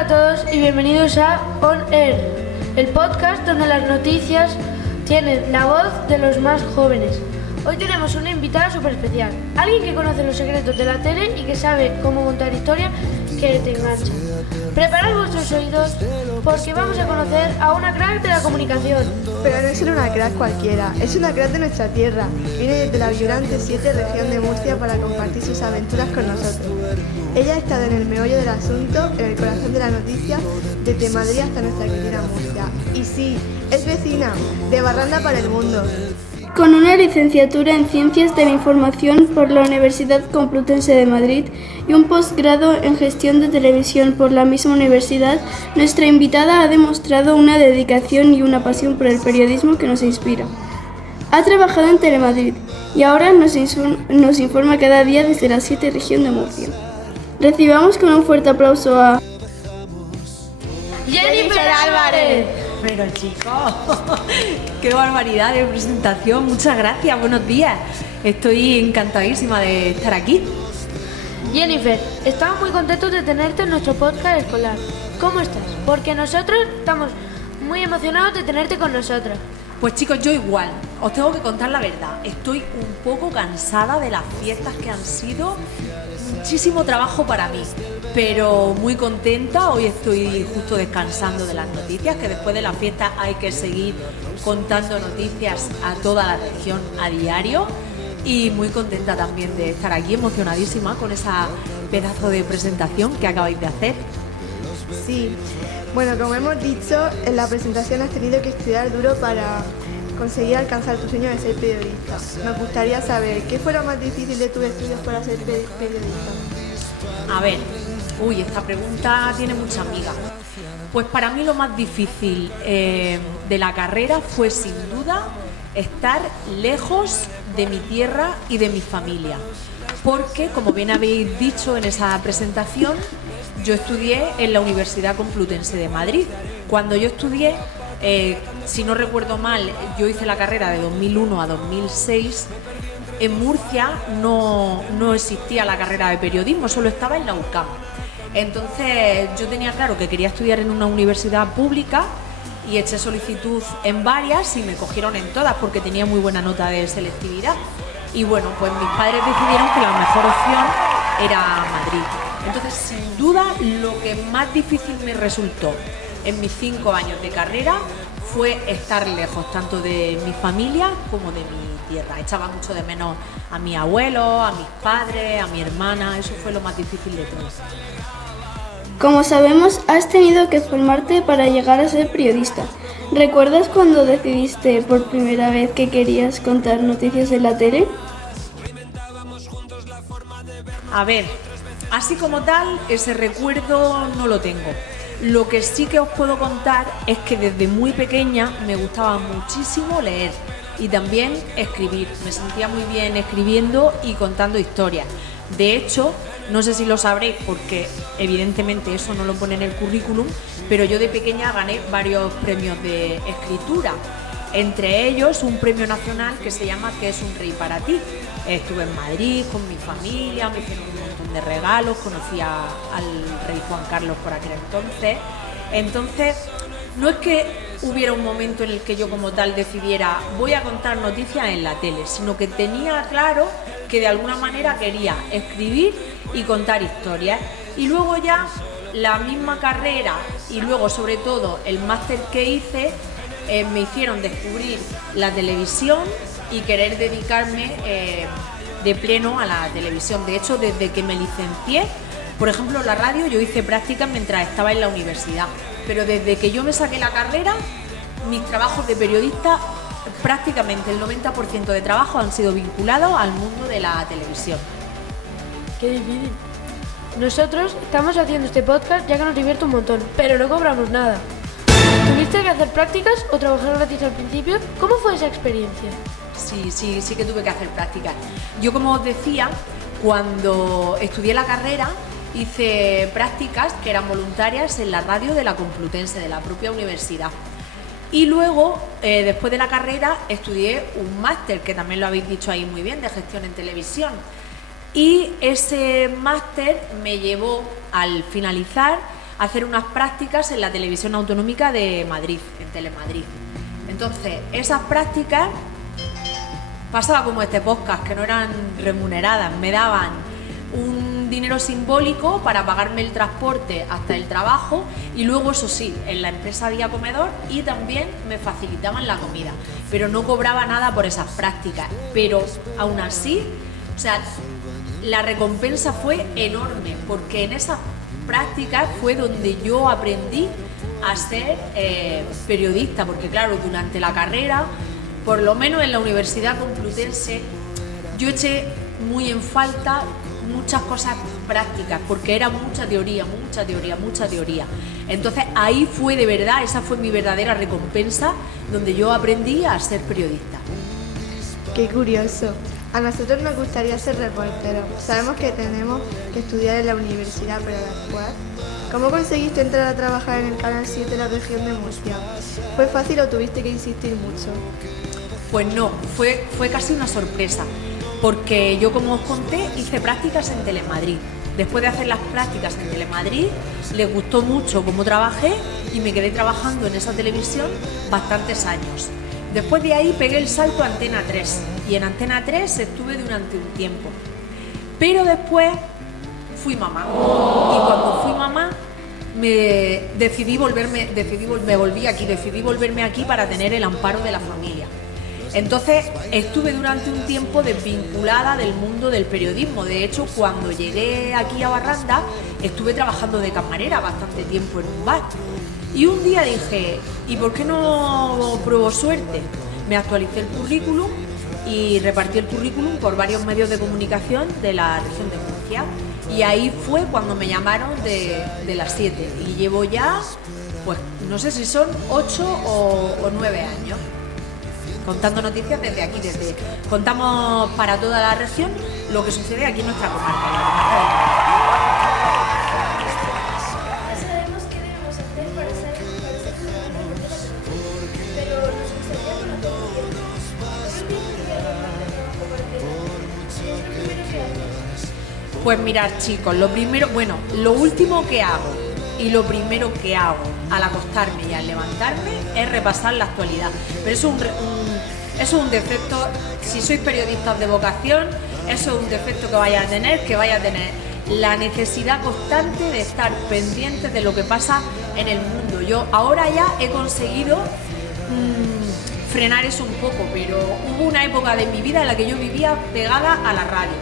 Hola a todos y bienvenidos a On Air, el podcast donde las noticias tienen la voz de los más jóvenes. Hoy tenemos una invitada súper especial, alguien que conoce los secretos de la tele y que sabe cómo contar historias que te enganchan. Preparad vuestros oídos porque vamos a conocer a una crack de la comunicación. Pero no es solo una crack cualquiera, es una crack de nuestra tierra. Viene desde la vibrante 7 región de Murcia para compartir sus aventuras con nosotros. Ella ha estado en el meollo del asunto, en el corazón de la noticia, desde Madrid hasta nuestra querida Murcia. Y sí, es vecina, de Barranda para el mundo. Con una licenciatura en Ciencias de la Información por la Universidad Complutense de Madrid y un posgrado en Gestión de Televisión por la misma universidad, nuestra invitada ha demostrado una dedicación y una pasión por el periodismo que nos inspira. Ha trabajado en Telemadrid y ahora nos informa cada día desde la 7 región de Murcia. Recibamos con un fuerte aplauso a ¡Jennifer Álvarez! Pero chicos, qué barbaridad de presentación, muchas gracias, buenos días. Estoy encantadísima de estar aquí. Jennifer, estamos muy contentos de tenerte en nuestro podcast escolar. ¿Cómo estás? Porque nosotros estamos muy emocionados de tenerte con nosotros. Pues chicos, yo igual, os tengo que contar la verdad. Estoy un poco cansada de las fiestas que han sido muchísimo trabajo para mí, pero muy contenta. Hoy estoy justo descansando de las noticias, que después de la fiesta hay que seguir contando noticias a toda la región a diario. Y muy contenta también de estar aquí, emocionadísima con esa pedazo de presentación que acabáis de hacer. Sí, bueno, como hemos dicho, en la presentación has tenido que estudiar duro para conseguir alcanzar tu sueño de ser periodista. Nos gustaría saber, ¿qué fue lo más difícil de tus estudios para ser periodista? A ver, esta pregunta tiene mucha amiga. Pues para mí lo más difícil de la carrera fue sin duda estar lejos de mi tierra y de mi familia. Porque, como bien habéis dicho en esa presentación, yo estudié en la Universidad Complutense de Madrid. Cuando yo estudié, si no recuerdo mal, yo hice la carrera de 2001 a 2006. En Murcia no existía la carrera de periodismo, solo estaba en la UCAM. Entonces yo tenía claro que quería estudiar en una universidad pública y eché solicitud en varias y me cogieron en todas porque tenía muy buena nota de selectividad. Y bueno, pues mis padres decidieron que la mejor opción era Madrid. Entonces, sin duda, lo que más difícil me resultó en mis 5 años de carrera fue estar lejos tanto de mi familia como de mi tierra. Echaba mucho de menos a mi abuelo, a mis padres, a mi hermana. Eso fue lo más difícil de todo. Como sabemos, has tenido que formarte para llegar a ser periodista. ¿Recuerdas cuando decidiste por primera vez que querías contar noticias en la tele? A ver, así como tal, ese recuerdo no lo tengo. Lo que sí que os puedo contar es que desde muy pequeña me gustaba muchísimo leer y también escribir. Me sentía muy bien escribiendo y contando historias. De hecho, no sé si lo sabréis porque evidentemente eso no lo pone en el currículum, pero yo de pequeña gané varios premios de escritura. Entre ellos un premio nacional que se llama ¿Qué es un rey para ti? Estuve en Madrid con mi familia, me hicieron un montón de regalos, conocí al rey Juan Carlos por aquel entonces. Entonces, no es que hubiera un momento en el que yo como tal decidiera voy a contar noticias en la tele, sino que tenía claro que de alguna manera quería escribir y contar historias. Y luego ya la misma carrera y luego sobre todo el máster que hice me hicieron descubrir la televisión y querer dedicarme de pleno a la televisión. De hecho, desde que me licencié, por ejemplo, la radio, yo hice prácticas mientras estaba en la universidad, pero desde que yo me saqué la carrera, mis trabajos de periodista, prácticamente el 90% de trabajo han sido vinculados al mundo de la televisión. ¡Qué difícil! Nosotros estamos haciendo este podcast ya que nos divierte un montón, pero no cobramos nada. ¿Tuviste que hacer prácticas o trabajar gratis al principio? ¿Cómo fue esa experiencia? Sí que tuve que hacer prácticas. Yo, como os decía, cuando estudié la carrera hice prácticas que eran voluntarias en la radio de la Complutense, de la propia universidad. Y luego, después de la carrera, estudié un máster, que también lo habéis dicho ahí muy bien, de gestión en televisión. Y ese máster me llevó, al finalizar, hacer unas prácticas en la Televisión Autonómica de Madrid, en Telemadrid. Entonces, esas prácticas pasaba como este podcast, que no eran remuneradas, me daban un dinero simbólico para pagarme el transporte hasta el trabajo y luego, eso sí, en la empresa había comedor y también me facilitaban la comida, pero no cobraba nada por esas prácticas. Pero aún así, o sea, la recompensa fue enorme, porque en esas prácticas fue donde yo aprendí a ser periodista, porque claro, durante la carrera, por lo menos en la Universidad Complutense, yo eché muy en falta muchas cosas prácticas, porque era mucha teoría. Entonces ahí fue de verdad, esa fue mi verdadera recompensa, donde yo aprendí a ser periodista. Qué curioso. A nosotros nos gustaría ser reporteros. Sabemos que tenemos que estudiar en la universidad, pero después, ¿cómo conseguiste entrar a trabajar en el Canal 7 de la región de Murcia? ¿Fue fácil o tuviste que insistir mucho? Pues no, fue casi una sorpresa, porque yo, como os conté, hice prácticas en Telemadrid. Después de hacer las prácticas en Telemadrid, les gustó mucho cómo trabajé y me quedé trabajando en esa televisión bastantes años. Después de ahí pegué el salto a Antena 3 y en Antena 3 estuve durante un tiempo. Pero después fui mamá y cuando fui mamá decidí volverme aquí para tener el amparo de la familia. Entonces estuve durante un tiempo desvinculada del mundo del periodismo. De hecho, cuando llegué aquí a Barranda, estuve trabajando de camarera bastante tiempo en un bar. Y un día dije, ¿y por qué no pruebo suerte? Me actualicé el currículum y repartí el currículum por varios medios de comunicación de la región de Murcia. Y ahí fue cuando me llamaron de las 7. Y llevo ya, pues no sé si son 8 o 9 años. Contando noticias desde aquí, contamos para toda la región lo que sucede aquí en nuestra comarca. Sabemos qué debemos hacer para ser pero nos gustaría conocer. Pues mirad, chicos, lo último que hago y lo primero que hago al acostarme y al levantarme es repasar la actualidad. Pero eso es un defecto, si sois periodistas de vocación, eso es un defecto que vaya a tener la necesidad constante de estar pendientes de lo que pasa en el mundo. Yo ahora ya he conseguido frenar eso un poco, pero hubo una época de mi vida en la que yo vivía pegada a la radio.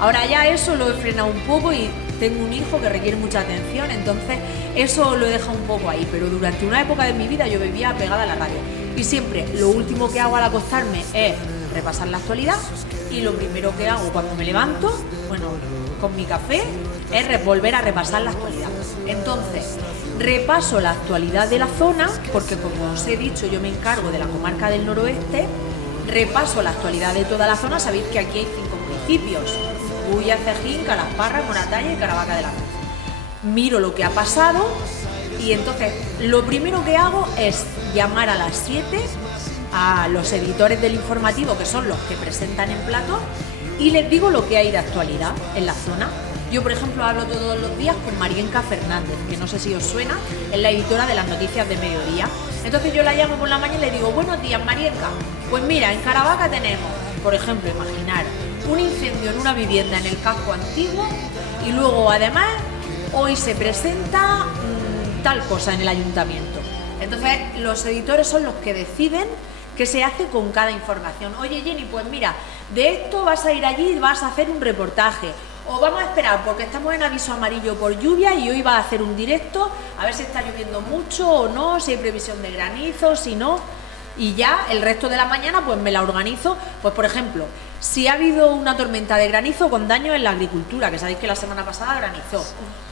Ahora ya eso lo he frenado un poco y tengo un hijo que requiere mucha atención, entonces eso lo he dejado un poco ahí, pero durante una época de mi vida yo vivía pegada a la radio y siempre lo último que hago al acostarme es repasar la actualidad y lo primero que hago cuando me levanto, con mi café, es volver a repasar la actualidad. Entonces, repaso la actualidad de la zona, porque como os he dicho, yo me encargo de la comarca del noroeste, repaso la actualidad de toda la zona. Sabéis que aquí hay 5 municipios: Bulla, Cejín, Calasparra, Moratalla y Caravaca de la Cruz. Miro lo que ha pasado y entonces lo primero que hago es llamar a las 7 a los editores del informativo, que son los que presentan en plató, y les digo lo que hay de actualidad en la zona. Yo, por ejemplo, hablo todos los días con Marienca Fernández, que no sé si os suena, es la editora de las noticias de mediodía. Entonces yo la llamo por la mañana y le digo, buenos días, Marienca. Pues mira, en Caravaca tenemos, por ejemplo, imaginar un incendio en una vivienda en el casco antiguo y luego, además, hoy se presenta tal cosa en el ayuntamiento. Entonces, los editores son los que deciden qué se hace con cada información. Oye, Jenny, pues mira, de esto vas a ir allí y vas a hacer un reportaje. O vamos a esperar porque estamos en aviso amarillo por lluvia y hoy va a hacer un directo a ver si está lloviendo mucho o no, si hay previsión de granizo, si no. Y ya el resto de la mañana pues me la organizo. Pues por ejemplo, si ha habido una tormenta de granizo con daño en la agricultura, que sabéis que la semana pasada granizó,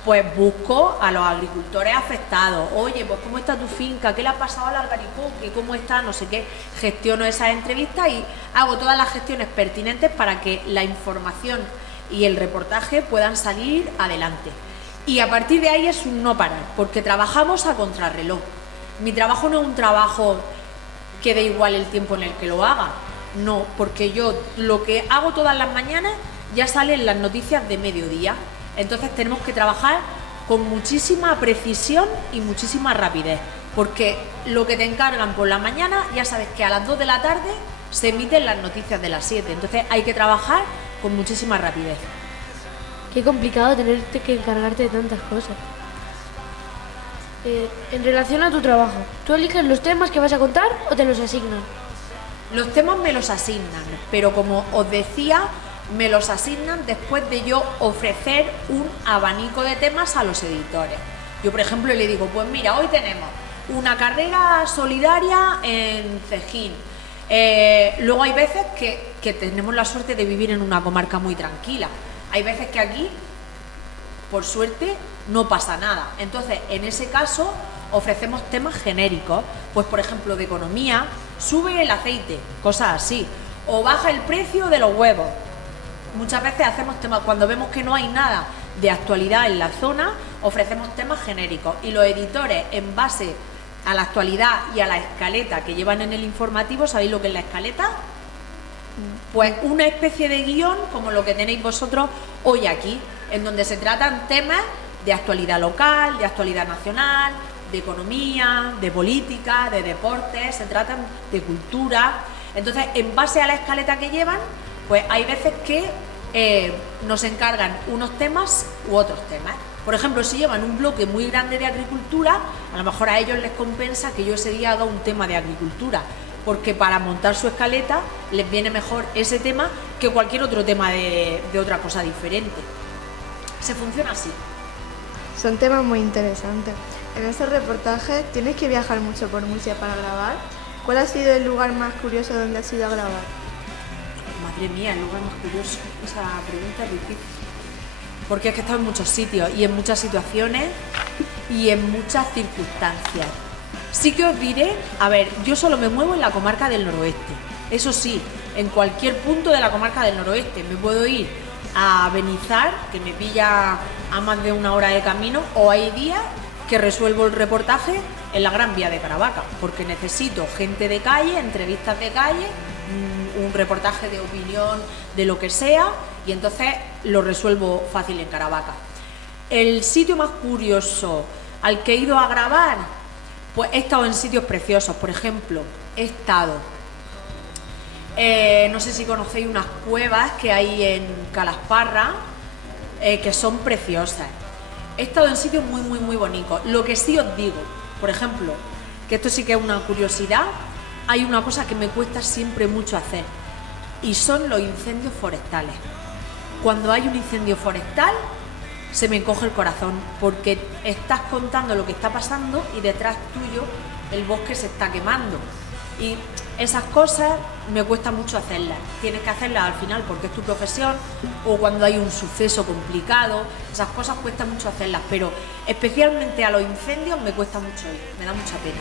pues busco a los agricultores afectados. Oye, pues ¿cómo está tu finca? ¿Qué le ha pasado al albaricoque? ¿Cómo está? No sé qué. Gestiono esas entrevistas y hago todas las gestiones pertinentes para que la información y el reportaje puedan salir adelante. Y a partir de ahí es un no parar, porque trabajamos a contrarreloj. Mi trabajo no es un trabajo que dé igual el tiempo en el que lo haga, no, porque yo lo que hago todas las mañanas ya sale en las noticias de mediodía, entonces tenemos que trabajar con muchísima precisión y muchísima rapidez, porque lo que te encargan por la mañana, ya sabes que a las 2 de la tarde se emiten las noticias de las 7, entonces hay que trabajar con muchísima rapidez. Qué complicado tener que encargarte de tantas cosas. En relación a tu trabajo, ¿tú eliges los temas que vas a contar o te los asignan? Los temas me los asignan, pero como os decía, me los asignan después de yo ofrecer un abanico de temas a los editores. Yo, por ejemplo, le digo, pues mira, hoy tenemos una carrera solidaria en Cejín. Luego hay veces que tenemos la suerte de vivir en una comarca muy tranquila. Hay veces que aquí, por suerte, no pasa nada. Entonces, en ese caso, ofrecemos temas genéricos. Pues, por ejemplo, de economía, sube el aceite, cosas así. O baja el precio de los huevos. Muchas veces hacemos temas, cuando vemos que no hay nada de actualidad en la zona, ofrecemos temas genéricos. Y los editores, en base a la actualidad y a la escaleta que llevan en el informativo, ¿sabéis lo que es la escaleta? Pues una especie de guión como lo que tenéis vosotros hoy aquí, en donde se tratan temas de actualidad local, de actualidad nacional, de economía, de política, de deportes, se tratan de cultura. Entonces, en base a la escaleta que llevan, pues hay veces que nos encargan unos temas u otros temas. Por ejemplo, si llevan un bloque muy grande de agricultura, a lo mejor a ellos les compensa que yo ese día haga un tema de agricultura, porque para montar su escaleta les viene mejor ese tema que cualquier otro tema de otra cosa diferente. Se funciona así. Son temas muy interesantes. En estos reportajes tienes que viajar mucho por Murcia para grabar. ¿Cuál ha sido el lugar más curioso donde has ido a grabar? Madre mía, el lugar más curioso. Esa pregunta es difícil. Porque es que he estado en muchos sitios y en muchas situaciones y en muchas circunstancias. Sí que os diré, a ver, yo solo me muevo en la comarca del noroeste. Eso sí, en cualquier punto de la comarca del noroeste. Me puedo ir a Benizar, que me pilla a más de 1 hora de camino, o hay días que resuelvo el reportaje en la Gran Vía de Caravaca, porque necesito gente de calle, entrevistas de calle, un reportaje de opinión de lo que sea, y entonces lo resuelvo fácil en Caravaca. El sitio más curioso al que he ido a grabar, pues he estado en sitios preciosos. Por ejemplo, he estado, no sé si conocéis unas cuevas que hay en Calasparra, que son preciosas. He estado en sitios muy, muy, muy bonitos. Lo que sí os digo, por ejemplo, que esto sí que es una curiosidad, hay una cosa que me cuesta siempre mucho hacer, y son los incendios forestales. Cuando hay un incendio forestal, se me encoge el corazón, porque estás contando lo que está pasando y detrás tuyo el bosque se está quemando. Y esas cosas me cuesta mucho hacerlas. Tienes que hacerlas al final porque es tu profesión, o cuando hay un suceso complicado. Esas cosas cuesta mucho hacerlas, pero especialmente a los incendios me cuesta mucho ir, me da mucha pena.